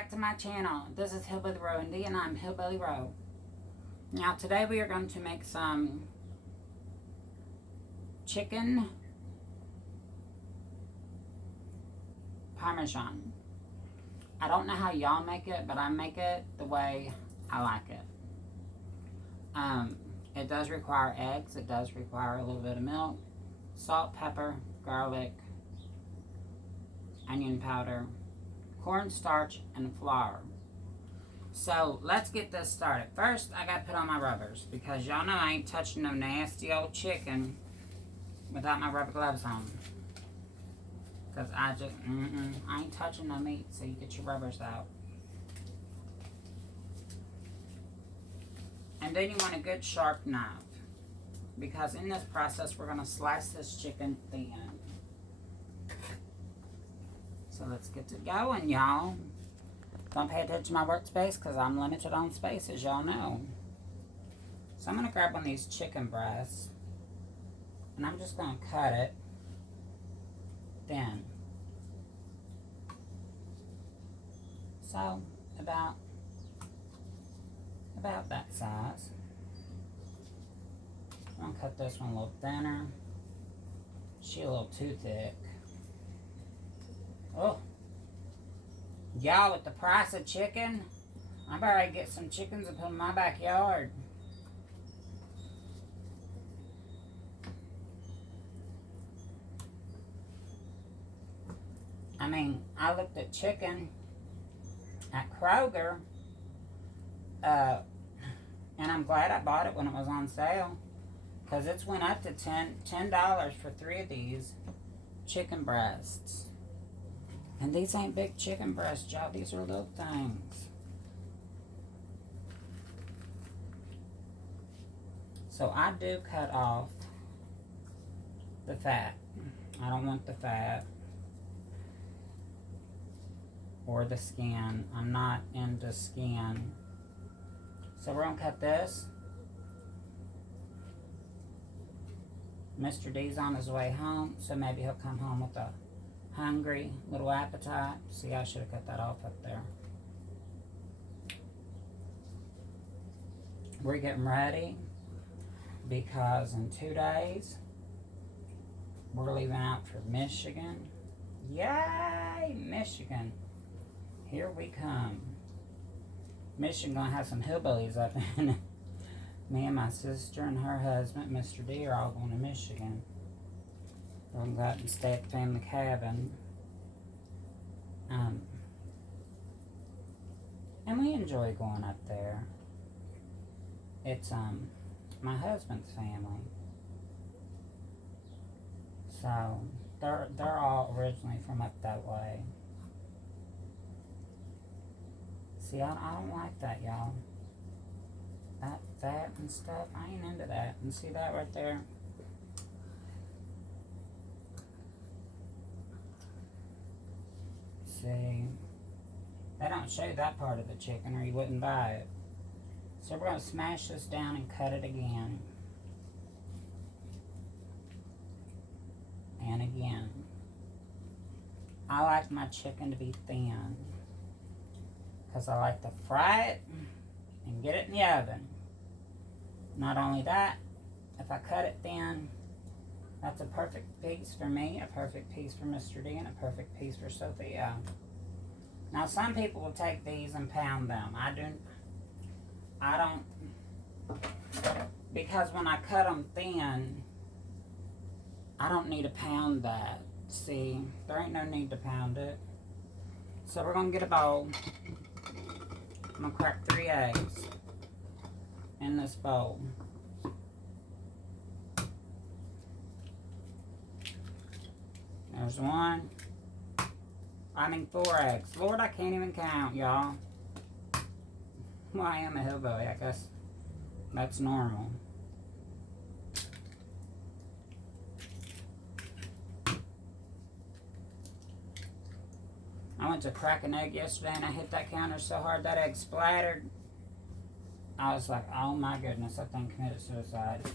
back to my channel. This is HillbillyROandD and I'm Hillbilly Ro. Now today we are going to make some chicken parmesan. I don't know how y'all make it, but I make it the way I like it. It does require eggs. It does require a little bit of milk, salt, pepper, garlic, onion powder, cornstarch, and flour. So let's get this started. First, I gotta put on my rubbers because y'all know I ain't touching no nasty old chicken without my rubber gloves on. Cause I just, I ain't touching no meat, so you get your rubbers out. And then you want a good sharp knife, because in this process we're gonna slice this chicken thin. So let's get to going, y'all. Don't pay attention to my workspace because I'm limited on space, as y'all know. So I'm gonna grab one of these chicken breasts, and I'm just gonna cut it thin. So about that size. I'm gonna cut this one a little thinner. She a little too thick. Oh, y'all, with the price of chicken, I better get some chickens and put them in my backyard. I mean, I looked at chicken at Kroger, and I'm glad I bought it when it was on sale, because it's went up to $10 for 3 of these chicken breasts. And these ain't big chicken breasts, y'all. These are little things. So I do cut off the fat. I don't want the fat or the skin. I'm not into skin. So we're going to cut this. Mr. D's on his way home, so maybe he'll come home with a hungry little appetite. See, I should have cut that off up there. We're getting ready because in 2 days we're leaving out for Michigan. Yay, Michigan! Here we come. Michigan gonna have some hillbillies up in it. Me and my sister and her husband, Mr. D, are all going to Michigan. We're going to go out and stay at the family cabin. And we enjoy going up there. It's my husband's family. So they're all originally from up that way. See, I don't like that, y'all. That fat and stuff, I ain't into that. And see that right there? See, they don't show you that part of the chicken or you wouldn't buy it. So we're going to smash this down and cut it again. And again. I like my chicken to be thin, because I like to fry it and get it in the oven. Not only that, if I cut it thin, that's a perfect piece for me, a perfect piece for Mr. D, and a perfect piece for Sophia. Now, some people will take these and pound them. I don't, because when I cut them thin, I don't need to pound that. See, there ain't no need to pound it. So we're going to get a bowl. I'm going to crack 3 eggs in this bowl. There's 1. I mean 4 eggs. Lord, I can't even count, y'all. Well, I am a hillbilly. I guess that's normal. I went to crack an egg yesterday and I hit that counter so hard that egg splattered. I was like, oh my goodness, that thing committed suicide.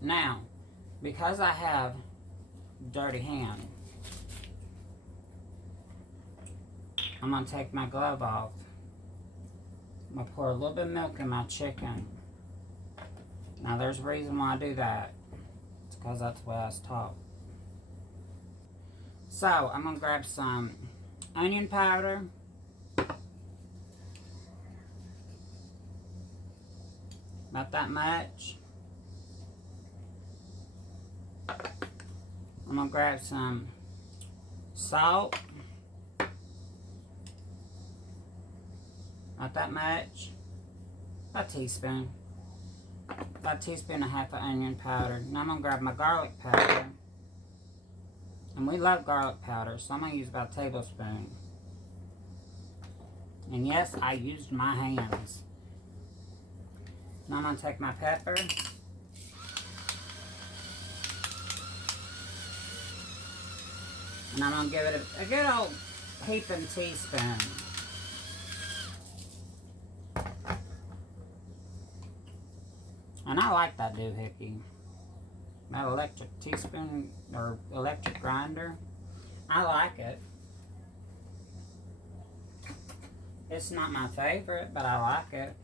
Now, because I have dirty hand, I'm going to take my glove off. I'm going to pour a little bit of milk in my chicken. Now, there's a reason why I do that. It's because that's the way I was taught. So, I'm going to grab some onion powder. About that much. I'm going to grab some salt. Not that much. A teaspoon. About a teaspoon and a half of onion powder. Now I'm going to grab my garlic powder. And we love garlic powder, so I'm going to use about a tablespoon. And yes, I used my hands. Now I'm going to take my pepper. And I'm going to give it a good old heaping teaspoon. And I like that doohickey. That electric teaspoon or electric grinder. I like it. It's not my favorite, but I like it.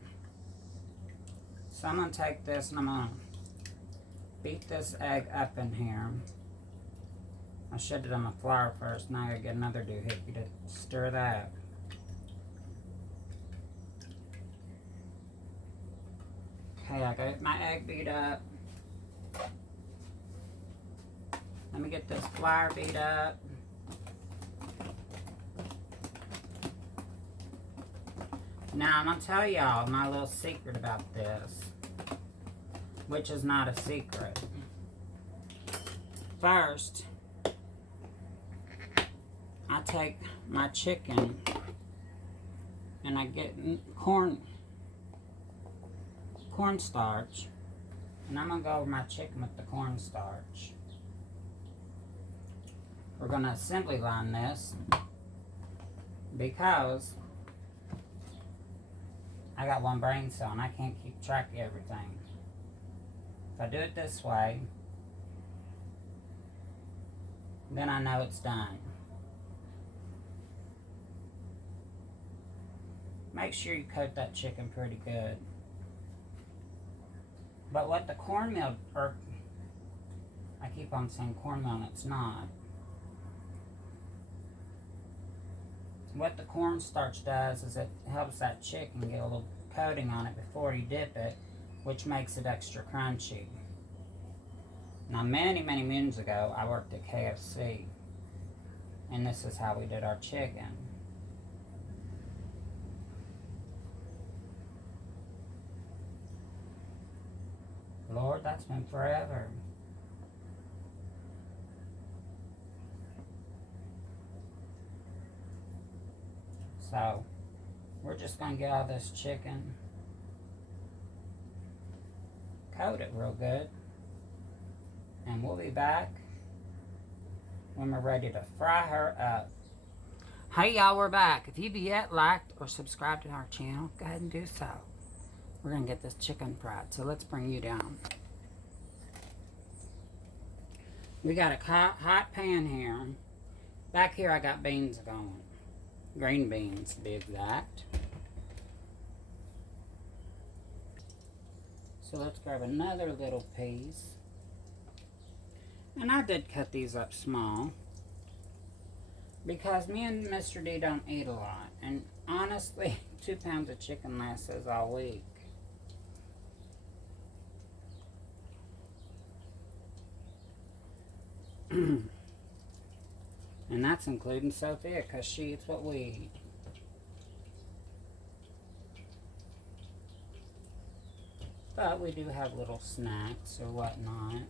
So I'm going to take this and I'm going to beat this egg up in here. I should have done my flour first. Now I gotta get another doohickey to stir that. Okay, I got my egg beat up. Let me get this flour beat up. Now I'm gonna tell y'all my little secret about this, which is not a secret. First, I take my chicken and I get cornstarch, and I'm gonna go over my chicken with the cornstarch. We're gonna assembly line this because I got one brain cell and I can't keep track of everything. If I do it this way, then I know it's done. Make sure you coat that chicken pretty good. But what the cornmeal, or I keep on saying cornmeal and it's not. What the cornstarch does is it helps that chicken get a little coating on it before you dip it, which makes it extra crunchy. Now many moons ago I worked at KFC, and this is how we did our chicken. Lord, that's been forever. So, we're just going to get all this chicken, coat it real good, and we'll be back when we're ready to fry her up. Hey y'all, we're back. If you've yet liked or subscribed to our channel, go ahead and do so. We're going to get this chicken fried, so let's bring you down. We got a hot pan here. Back here I got beans going. Green beans, to be exact. So let's grab another little piece. And I did cut these up small, because me and Mr. D don't eat a lot. And honestly, 2 pounds of chicken lasts us all week. And that's including Sophia, because she eats what we eat. But we do have little snacks or whatnot.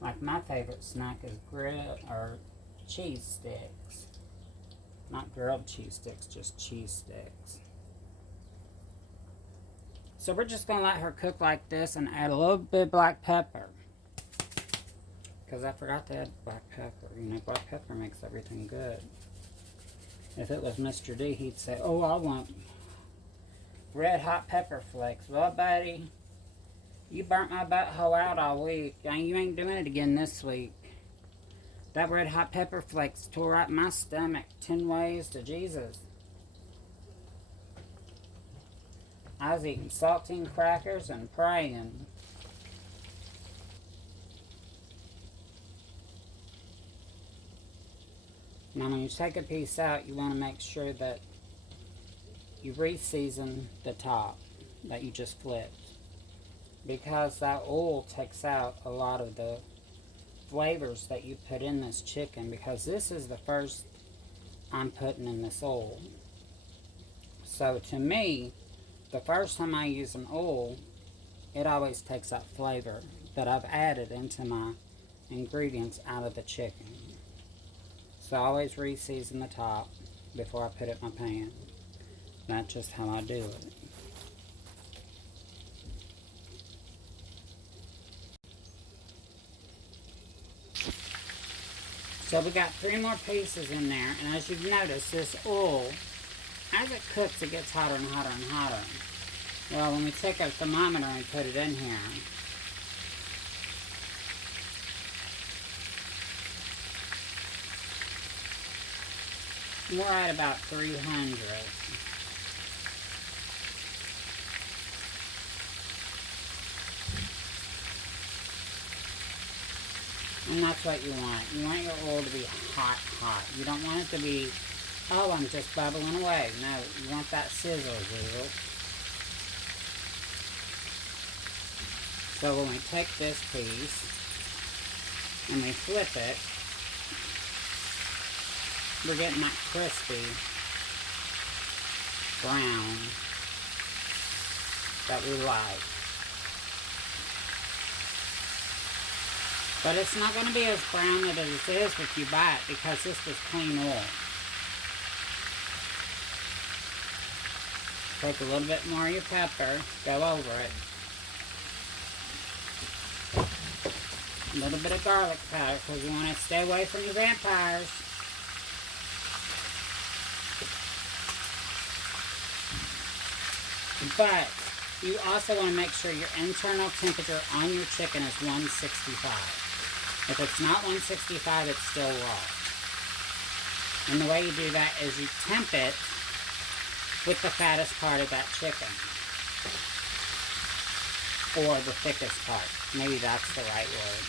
Like my favorite snack is grilled or cheese sticks. Not grilled cheese sticks, just cheese sticks. So we're just going to let her cook like this and add a little bit of black pepper. Because I forgot to add black pepper. You know, black pepper makes everything good. If it was Mr. D, he'd say, oh, I want red hot pepper flakes. Well, buddy, you burnt my butthole out all week. You ain't doing it again this week. That red hot pepper flakes tore up my stomach 10 ways to Jesus. I was eating saltine crackers and praying. Now when you take a piece out, you want to make sure that you re-season the top that you just flipped, because that oil takes out a lot of the flavors that you put in this chicken, because this is the first I'm putting in this oil. So to me, the first time I use an oil, it always takes that flavor that I've added into my ingredients out of the chicken. So I always re-season the top before I put it in my pan. That's just how I do it. So we got 3 more pieces in there, and as you've noticed, this oil, as it cooks, it gets hotter and hotter and hotter. Well, when we take a thermometer and put it in here, we're at about 300. And that's what you want. You want your oil to be hot, hot. You don't want it to be, oh, I'm just bubbling away. No, you want that sizzle. So when we take this piece and we flip it, we're getting that crispy brown that we like. But it's not going to be as brown as it is if you buy it, because this was clean oil. Take a little bit more of your pepper, go over it. A little bit of garlic powder, because you want to stay away from the vampires. But you also want to make sure your internal temperature on your chicken is 165. If it's not 165, it's still raw. And the way you do that is you temp it with the fattest part of that chicken. Or the thickest part. Maybe that's the right word.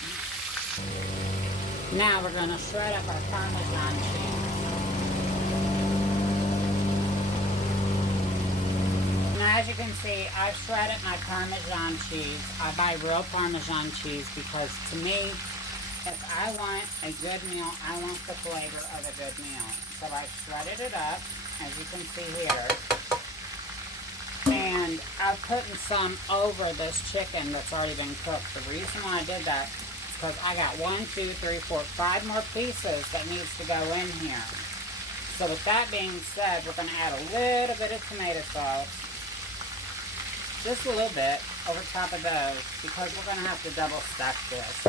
Now we're going to shred up our Parmesan cheese. Now as you can see, I've shredded my Parmesan cheese. I buy real Parmesan cheese because to me, if I want a good meal, I want the flavor of a good meal. So I shredded it up, as you can see here. And I've put some over this chicken that's already been cooked. The reason why I did that is because I got 1, 2, 3, 4, 5 more pieces that needs to go in here. So with that being said, we're going to add a little bit of tomato sauce. Just a little bit over top of those, because we're going to have to double stack this.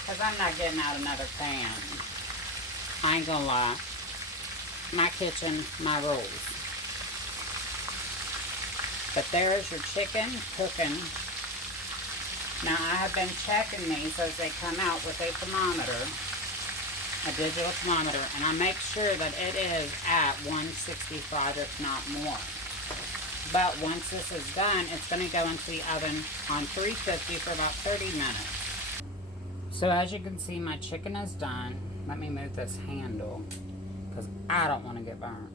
Because I'm not getting out another pan. I ain't gonna lie. My kitchen, my rules. But there's your chicken cooking. Now I have been checking these as they come out with a thermometer. A digital thermometer. And I make sure that it is at 165, if not more. But once this is done, it's going to go into the oven on 350 for about 30 minutes. So as you can see, my chicken is done. Let me move this handle, because I don't want to get burnt.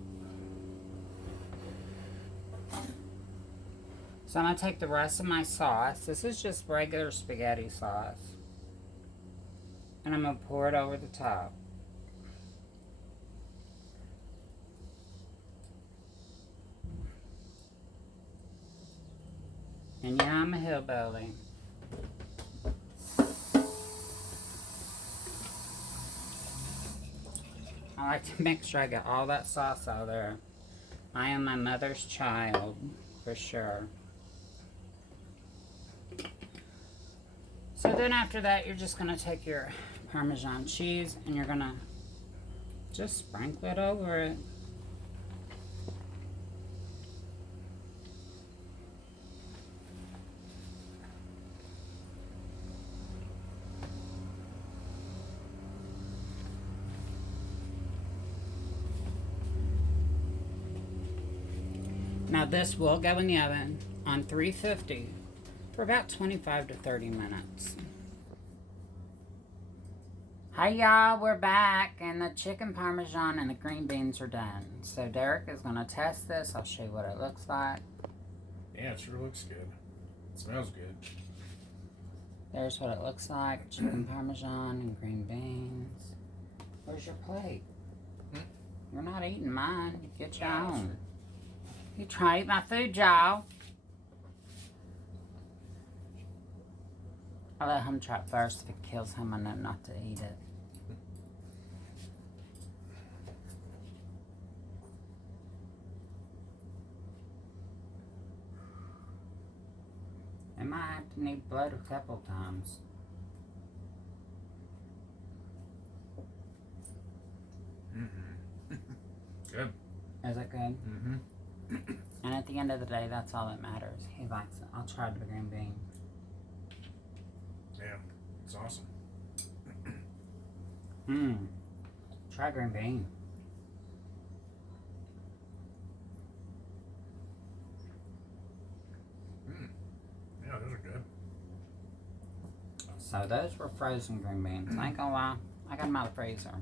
So I'm going to take the rest of my sauce. This is just regular spaghetti sauce. And I'm going to pour it over the top. And yeah, I'm a hillbilly. I like to make sure I get all that sauce out of there. I am my mother's child, for sure. So then after that, you're just going to take your Parmesan cheese and you're going to just sprinkle it over it. Now this will go in the oven on 350 for about 25 to 30 minutes. Hey y'all, we're back, and the chicken parmesan and the green beans are done. So Derek is going to test this. I'll show you what it looks like. Yeah, it sure looks good. It smells good. There's what it looks like. Chicken parmesan and green beans. Where's your plate? You're not eating mine. You get your own. You try to eat my food, y'all. I'll let him try it first. If it kills him, I know not to eat it. I might have to need blood a couple times. Good. Is it good? And at the end of the day, that's all that matters. He likes it. I'll try the green bean. Yeah, it's awesome. Try green bean. Yeah, those are good. So those were frozen green beans. I ain't gonna lie, I got them out of the freezer.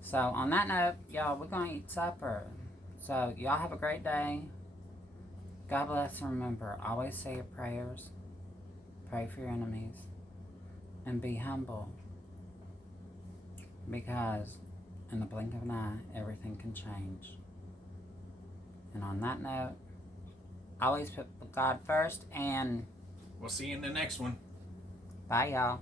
So on that note, y'all, we're gonna eat supper. So y'all have a great day. God bless, and remember, always say your prayers. Pray for your enemies. And be humble. Because in the blink of an eye, everything can change. And on that note, always put God first, and we'll see you in the next one. bye, y'all.